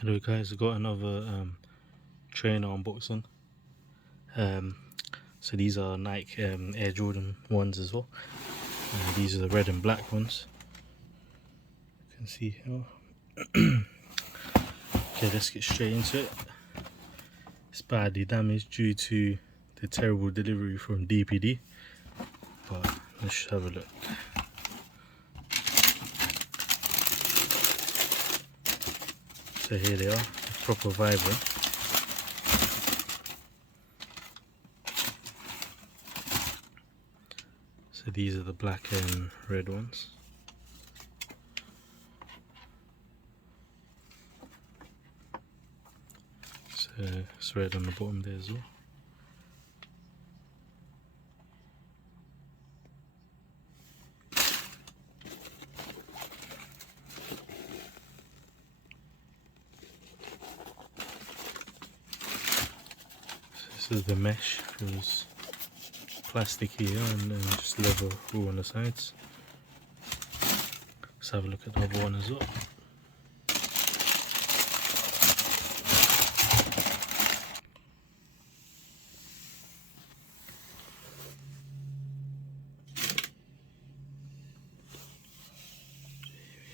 Hello guys, I've got another trainer unboxing. So these are Nike Air Jordan ones as well. These are the red and black ones. You can see here. Okay, let's get straight into it. It's badly damaged due to the terrible delivery from DPD, but let's have a look. So here they are, proper vibrant. So these are the black and red ones. So it's red on the bottom there as well. So this is the mesh, feels plastic here and then just leather all on the sides. Let's have a look at the other one as well.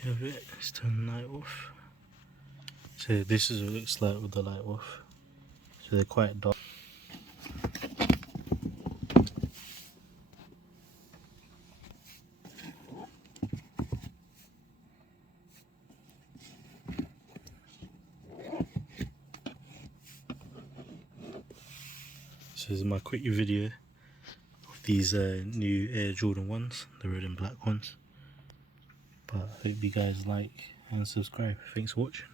Here we have it. Let's turn the light off. So this is what it looks like with the light off. So they're quite dark. So this is my quick video of these new Air Jordan ones, the red and black ones. But I hope you guys like and subscribe. Thanks for watching.